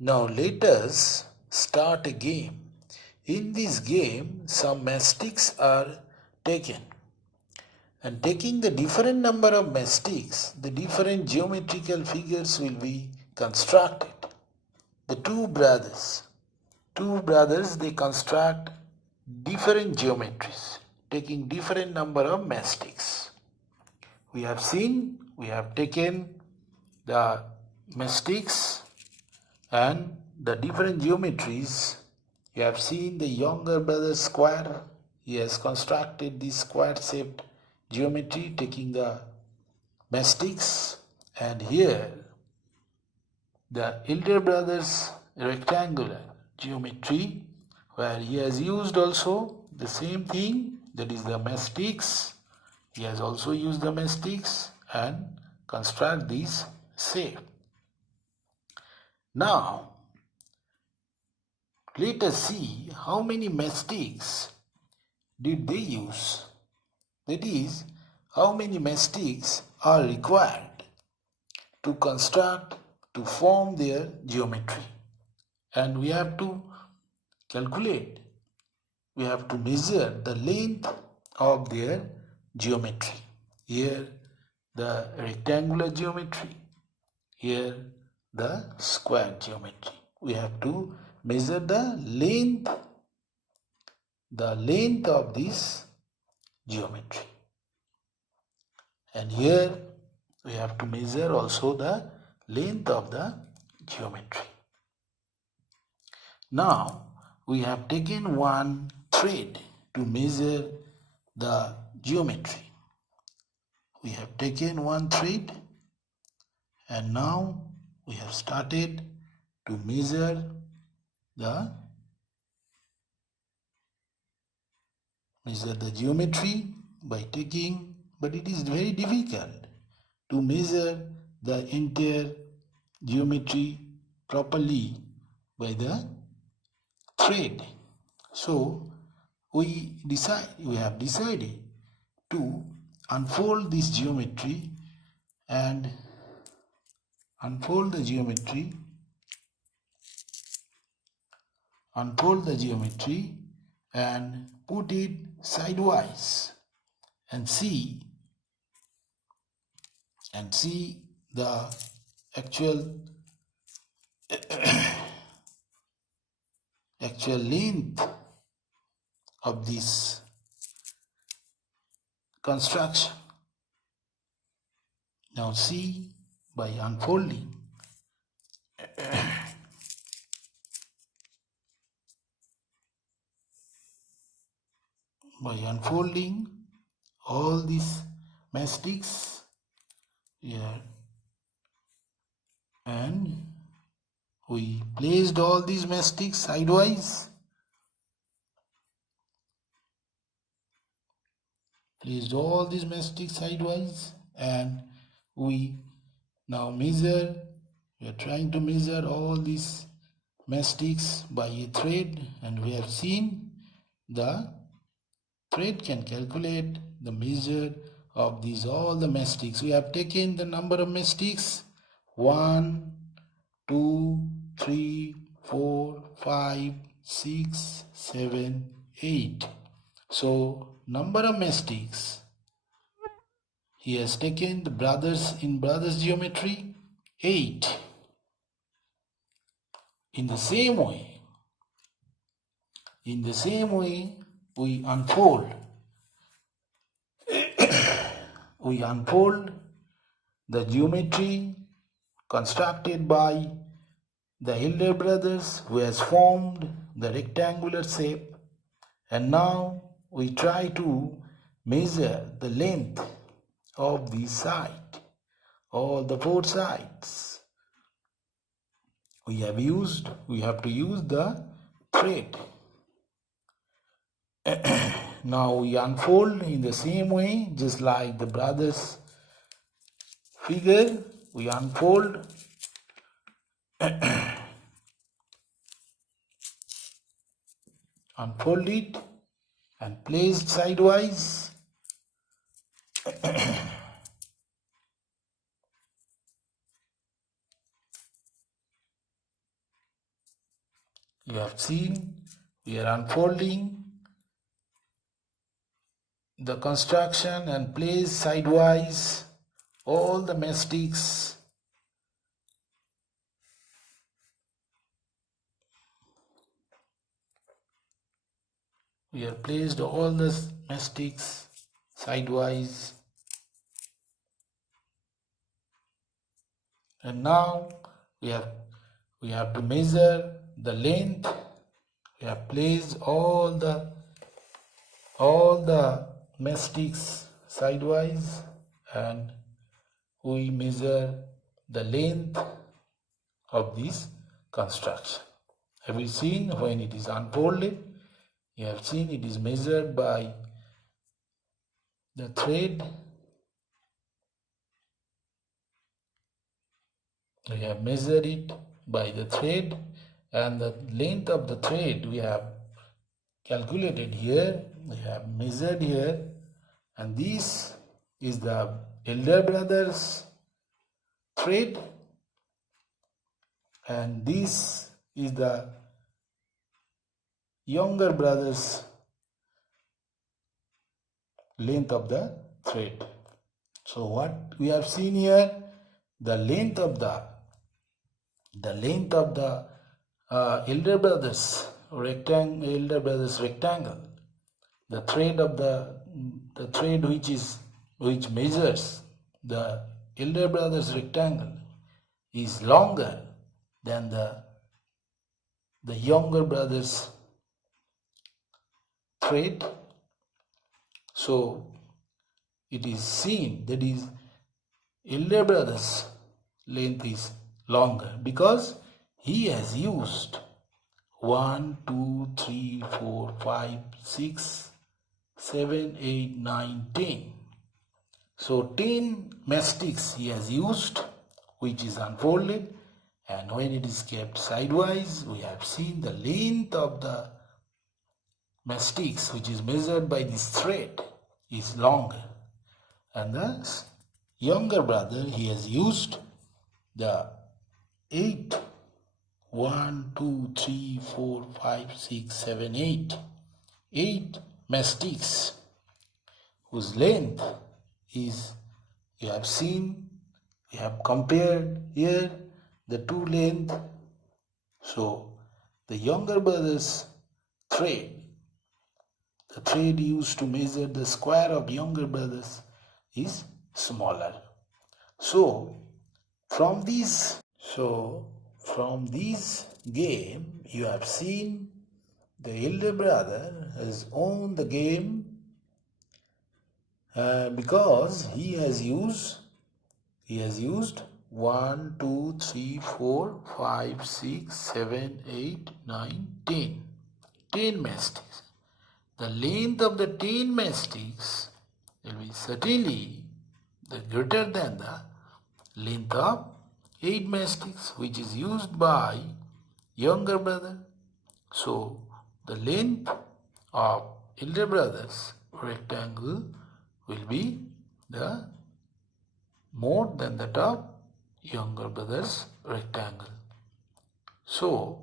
Now let us start a game. In this game, some mastics are taken. And taking the different number of mastics, the different geometrical figures will be constructed. The two brothers, they construct different geometries, taking different number of mastics. We have taken the mastics and the different geometries. You have seen the younger brother square. He has constructed this square shaped geometry taking the mastics, and here the elder brother's rectangular geometry, where he has used also the same thing, that is the mastics. He has also used the mastics and construct this shape. Now let us see how many mastics did they use. That is, how many mastics are required to construct, to form their geometry. And we have to calculate, we have to measure the length of their geometry. Here the rectangular geometry, here the square geometry. We have to measure the length of this geometry. And here we have to measure also the length of the geometry. Now we have taken one thread to measure the geometry. We have taken one thread and now we have started to measure the geometry by taking, but it is very difficult to measure the entire geometry properly by the thread. So we have decided to unfold this geometry and unfold the geometry and put it sidewise and see the actual length of this construction. Now see, by unfolding all these mastics here, and we placed all these mastics sidewise, and we now measure. We are trying to measure all these mastics by a thread, and we have seen the thread can calculate the measure of these all the mastics. We have taken the number of mastics 1, 2, 3, 4, 5, 6, 7, 8. So number of mastics, he has taken the brothers geometry 8. In the same way, we unfold the geometry constructed by the elder brothers, who has formed the rectangular shape, and now we try to measure the length of the side, all the four sides. We have to use the thread. Now we unfold in the same way, just like the brothers figure. We unfold it and place sidewise. You have seen we are unfolding the construction and place sidewise all the mastics. We have placed all the mastics sidewise, and now we have to measure the length. We have placed all the mastics sidewise, and we measure the length of this construction. Have you seen when it is unfolded? You have seen it is measured by the thread. We have measured it by the thread, and the length of the thread we have calculated here, we have measured here, and this is the elder brother's thread, and this is the younger brother's length of the thread. So what we have seen here, the length of the elder brother's rectangle, the thread of the thread which measures the elder brother's rectangle is longer than the younger brother's thread. So it is seen that is elder brother's length is longer because he has used 1, 2, 3, 4, 5, 6, 7, 8, 9, 10. So 10 mastics he has used, which is unfolded, and when it is kept sidewise, we have seen the length of the mastics, which is measured by this thread, is longer. And the younger brother, he has used the 8, 1, 2, 3, 4, 5, 6, 7, 8. 8 mastics whose length is, you have seen, we have compared here the two length. So the younger brother's thread, the thread used to measure the square of younger brothers, is smaller. So from this game, you have seen the elder brother has won the game because he has used 1, 2, 3, 4, 5, 6, 7, 8, 9, 10. 10 mastics. The length of the 10 mastics will be certainly greater than the length of 8 mastics, which is used by younger brother. So the length of elder brother's rectangle will be the more than that of younger brother's rectangle. So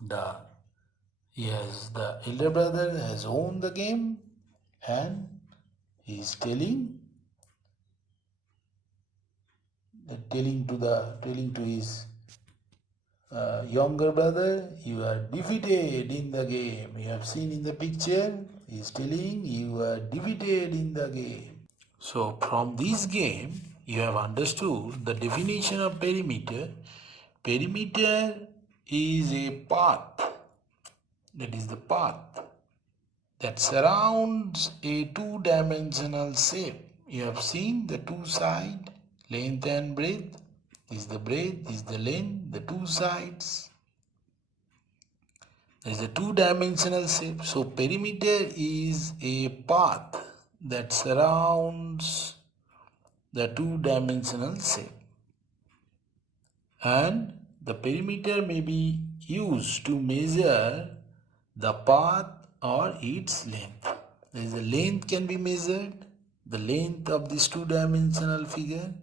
the elder brother has won the game, and he is telling to his younger brother, you are defeated in the game. You have seen in the picture, he is telling you are defeated in the game. So from this game, you have understood the definition of perimeter. Perimeter is a path, that is the path that surrounds a two-dimensional shape. You have seen the two sides, length and breadth. This is the breadth, this is the length, the two sides. There is a two-dimensional shape. So perimeter is a path that surrounds the two-dimensional shape. And the perimeter may be used to measure the path or its length. There is a length can be measured, the length of this two-dimensional figure.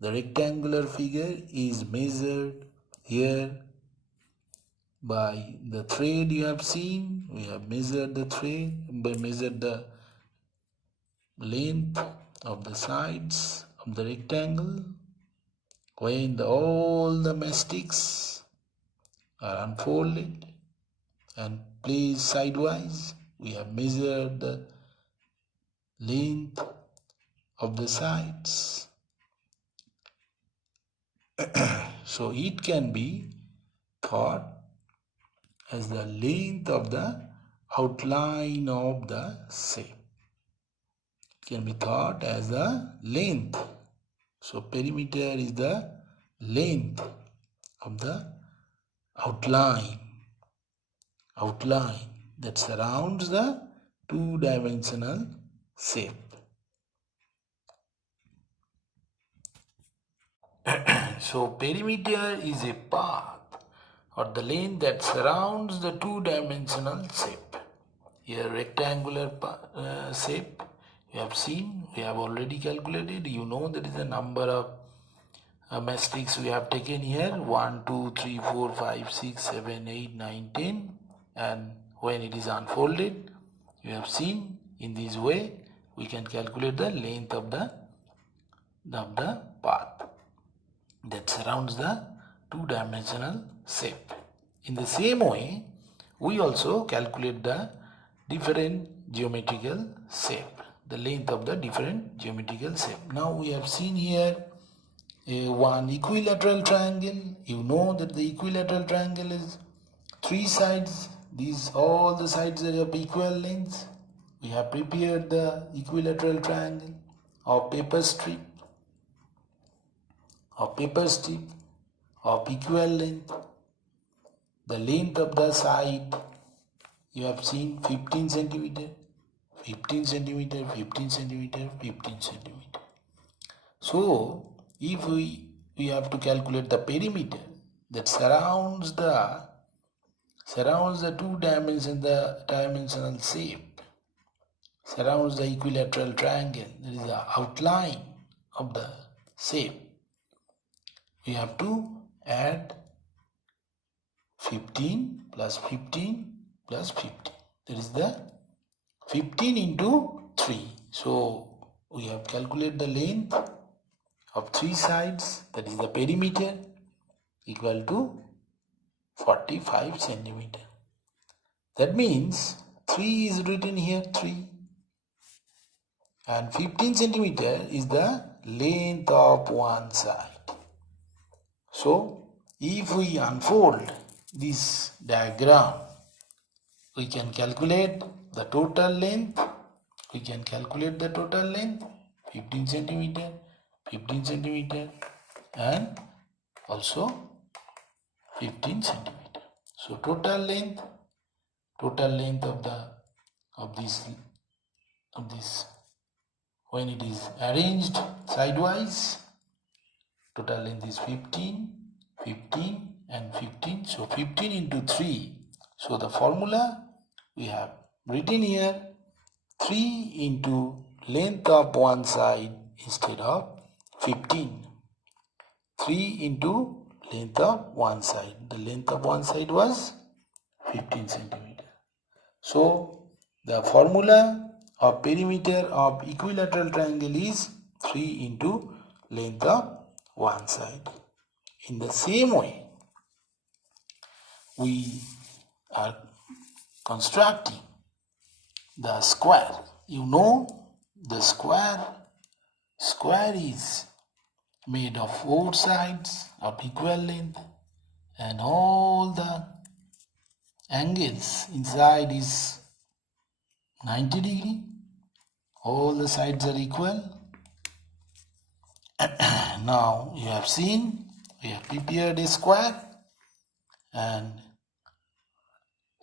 The rectangular figure is measured here by the thread you have seen. We have measured the thread, measured the length of the sides of the rectangle. When all the mastics are unfolded and placed sidewise, we have measured the length of the sides. So it can be thought as the length of the outline of the shape. It can be thought as the length. So perimeter is the length of the outline that surrounds the two-dimensional shape. So perimeter is a path or the length that surrounds the two-dimensional shape. Here rectangular shape you have seen, we have already calculated. You know there is a number of mastics we have taken here, 1, 2, 3, 4, 5, 6, 7, 8, 9, 10, and when it is unfolded, you have seen in this way we can calculate the length of the path that surrounds the two-dimensional shape. In the same way, we also calculate the different geometrical shape, the length of the different geometrical shape. Now we have seen here one equilateral triangle. You know that the equilateral triangle is three sides. These all the sides are of equal length. We have prepared the equilateral triangle of paper strip of equal length. The length of the side you have seen 15 centimeter, 15 centimeter, 15 centimeter, 15 centimeter. So if we have to calculate the perimeter that surrounds the two-dimensional shape, surrounds the equilateral triangle, there is the outline of the shape. We have to add 15 plus 15 plus 15. That is the 15 into 3. So we have calculated the length of three sides, that is the perimeter, equal to 45 centimeter. That means 3 is written here, 3. And 15 centimeter is the length of one side. So if we unfold this diagram, we can calculate the total length. 15 centimeter, 15 centimeter, and also 15 centimeter. So total length of this when it is arranged sidewise, total length is 15, 15 and 15. So 15 into 3. So the formula we have written here, 3 into length of one side instead of 15. 3 into length of one side. The length of one side was 15 centimeter. So the formula of perimeter of equilateral triangle is 3 into length of one side. In the same way, we are constructing the square. You know the square is made of 4 sides of equal length, and all the angles inside is 90 degree. All the sides are equal. Now you have seen we have prepared a square and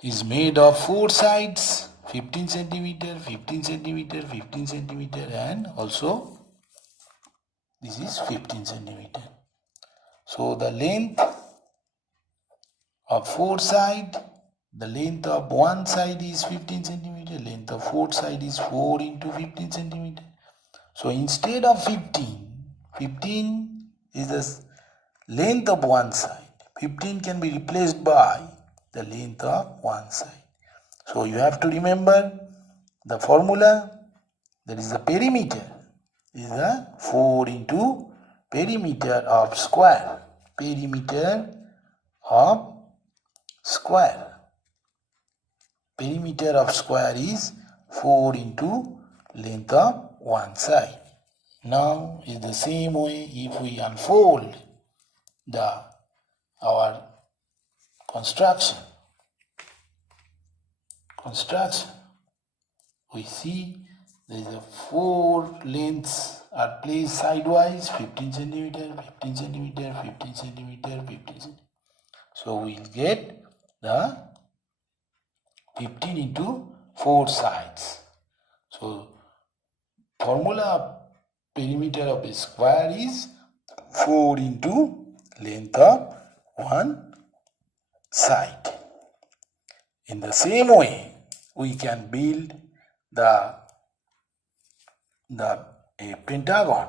is made of 4 sides, 15 centimeter, 15 centimeter, 15 centimeter, and also this is 15 centimeter. So the length of 4 side, the length of one side is 15 centimeter, length of 4 side is 4 into 15 centimeter. So instead of 15 is the length of one side. 15 can be replaced by the length of one side. So you have to remember the formula, that is the perimeter, is the 4 into perimeter of square. Perimeter of square. Perimeter of square is 4 into length of one side. Now is the same way if we unfold our construction, we see there is a 4 lengths are placed sidewise, 15 centimeter, 15 centimeter, 15 centimeter, 15 centimeter. So we will get the 15 into 4 sides. So formula of perimeter of a square is 4 into length of one side. In the same way, we can build a pentagon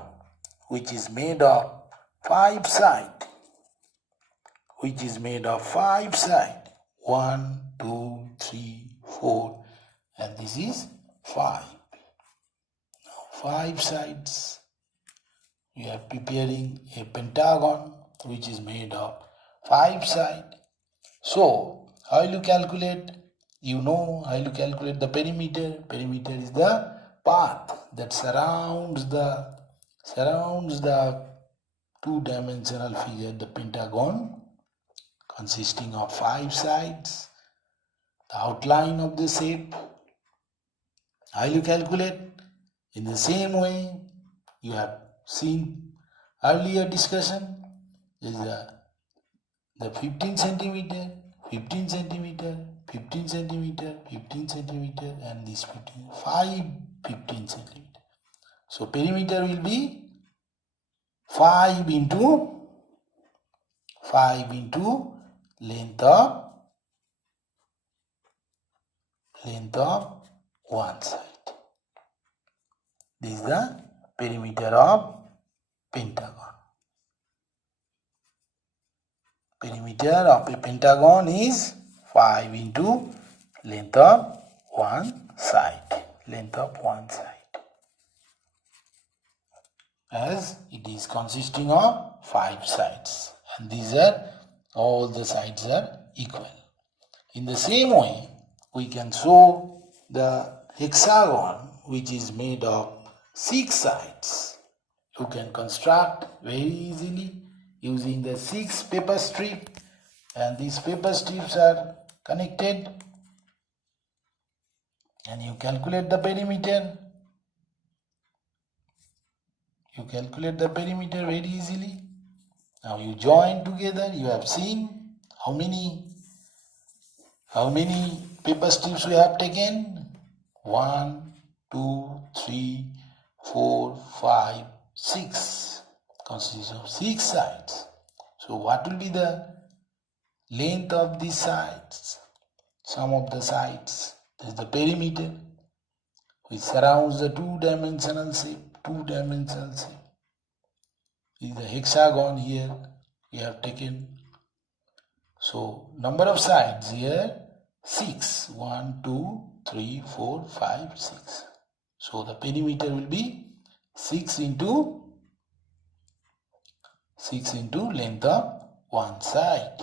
which is made of 5 sides. 1, 2, 3, 4, and this is 5. Now 5 sides. We are preparing a pentagon which is made of 5 sides. So how will you calculate? You know how you calculate the perimeter. Perimeter is the path that surrounds the two-dimensional figure, the pentagon, consisting of 5 sides. The outline of the shape. How will you calculate? In the same way you have seen earlier discussion, is the 15 centimeter, 15 centimeter, 15 centimeter, 15 centimeter, and this 15 centimeter. So perimeter will be 5 into length of one side. This is the perimeter of pentagon. Perimeter of a pentagon is 5 into length of one side. As it is consisting of 5 sides, and these are all the sides are equal. In the same way, we can show the hexagon which is made of 6 sides. You can construct very easily using the 6 paper strips, and these paper strips are connected, and you calculate the perimeter. Very easily. Now you join together. You have seen how many paper strips we have taken. 1, 2, 3, 4, 5, 6. Consists of 6 sides. So what will be the length of these sides? Sum of the sides is the perimeter which surrounds the two-dimensional shape. Is the hexagon here we have taken. So number of sides here 6. 1, 2, 3, 4, 5, 6. So the perimeter will be 6 into length of one side.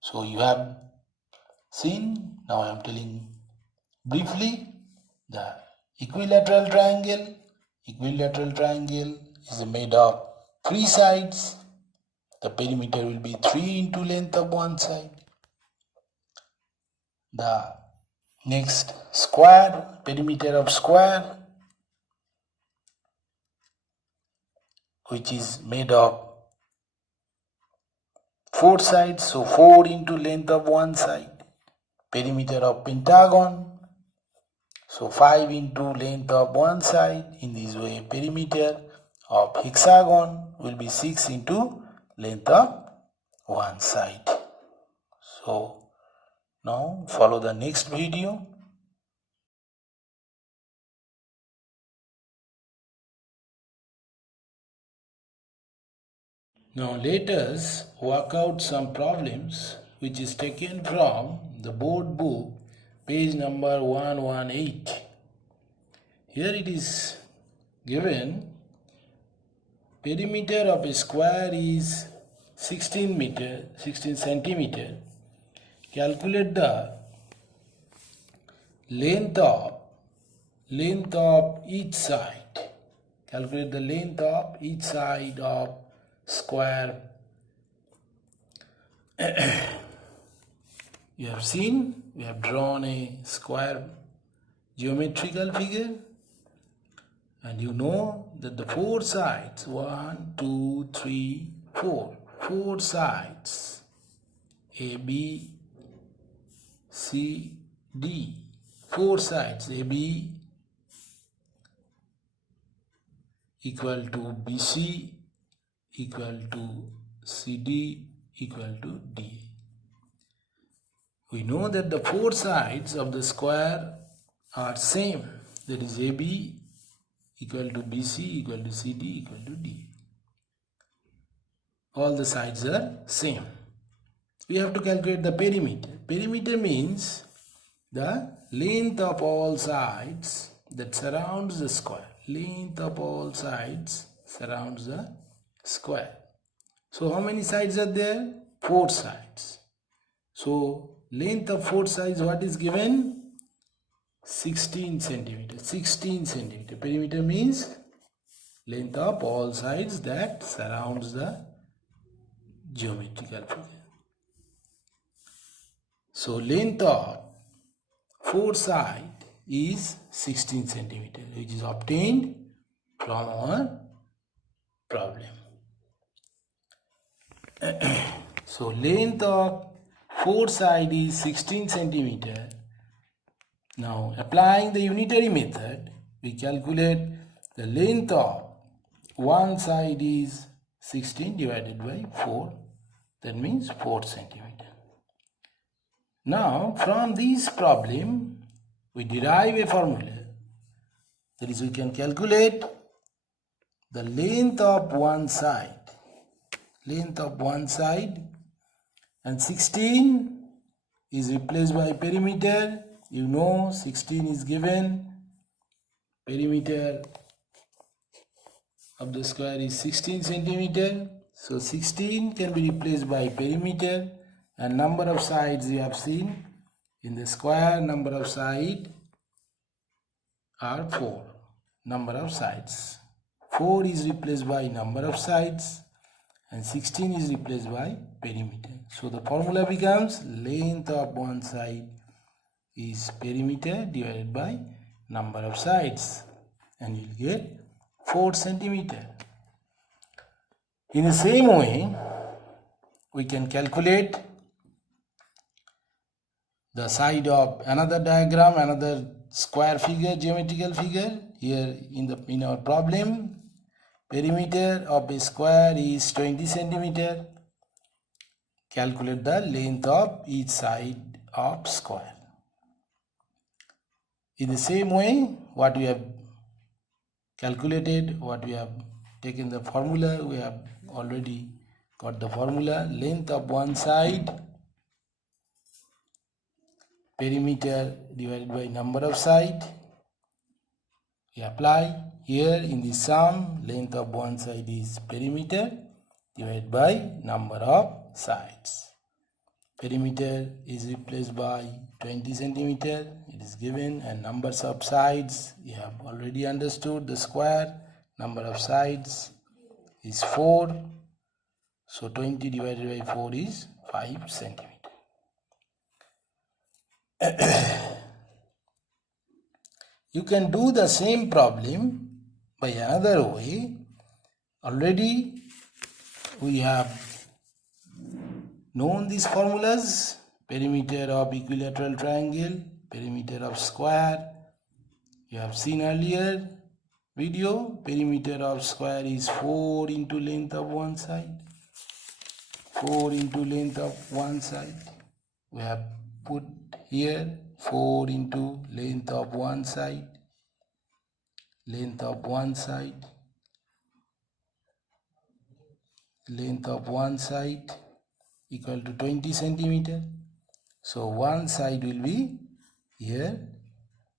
So you have seen, now I am telling briefly, the equilateral triangle. Equilateral triangle is made of 3 sides. The perimeter will be 3 into length of one side. The next square, perimeter of square, which is made of 4 sides, so 4 into length of one side. Perimeter of pentagon, so 5 into length of one side. In this way, perimeter of hexagon will be 6 into length of one side. So now follow the next video. Now let us work out some problems which is taken from the board book, page number 118. Here it is given perimeter of a square is 16 centimeter. Calculate the length of each side. Calculate the length of each side of square. You have seen, we have drawn a square geometrical figure, and you know that the four sides, 1, 2, 3, 4, four sides, A, B, C, D, four sides, AB equal to BC equal to CD equal to DA. We know that the four sides of the square are same, that is AB equal to BC equal to CD equal to DA. All the sides are same. We have to calculate the perimeter. Perimeter means the length of all sides that surrounds the square. Length of all sides surrounds the square. So how many sides are there? Four sides. So length of four sides, what is given? 16 centimeter. 16 centimeter. Perimeter means length of all sides that surrounds the geometrical figure. So length of four sides is 16 centimeter, which is obtained from our problem. So length of four sides is 16 centimeter. Now applying the unitary method, we calculate the length of one side is 16 divided by 4. That means 4 centimeter. Now from this problem, we derive a formula. That is, we can calculate the length of one side. Length of one side, and 16 is replaced by perimeter. You know 16 is given. Perimeter of the square is 16 centimeter. So 16 can be replaced by perimeter, and number of sides you have seen in the square, number of sides are 4. Number of sides. 4 is replaced by number of sides, and 16 is replaced by perimeter. So the formula becomes length of one side is perimeter divided by number of sides, and you'll get 4 centimeter. In the same way, we can calculate the side of another diagram, another square figure, geometrical figure. Here in our problem, perimeter of a square is 20 centimeter. Calculate the length of each side of square. In the same way, what we have calculated, what we have taken the formula, we have already got the formula. Length of one side, perimeter divided by number of side. We apply here in the sum, length of one side is perimeter divided by number of sides. Perimeter is replaced by 20 centimeter, it is given, and numbers of sides, you have already understood the square, number of sides is 4, so 20 divided by 4 is 5 centimeter. You can do the same problem by another way. Already we have known these formulas: perimeter of equilateral triangle, perimeter of square. You have seen earlier video, perimeter of square is 4 into length of one side. 4 into length of one side. We have put here 4 into length of one side. Length of one side. Length of one side equal to 20 centimeter. So one side will be here,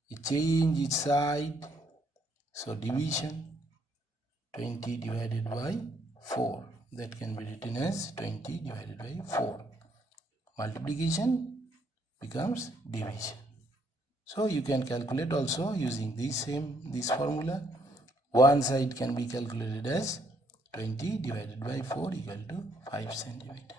you change each side, so division 20 divided by 4, that can be written as 20 divided by 4. Multiplication becomes division. So you can calculate also using this formula. One side can be calculated as 20 divided by 4 equal to 5 centimeter.